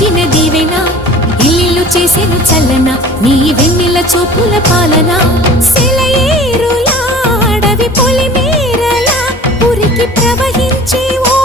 ఇచ్చిన దీవెన ఇల్లు చేసెను చల్లన నీ వెన్నెల చూపుల పాలన సెలయేరులా అడవి పొలిమేరలా ఉరికి ప్రవహించే ఓ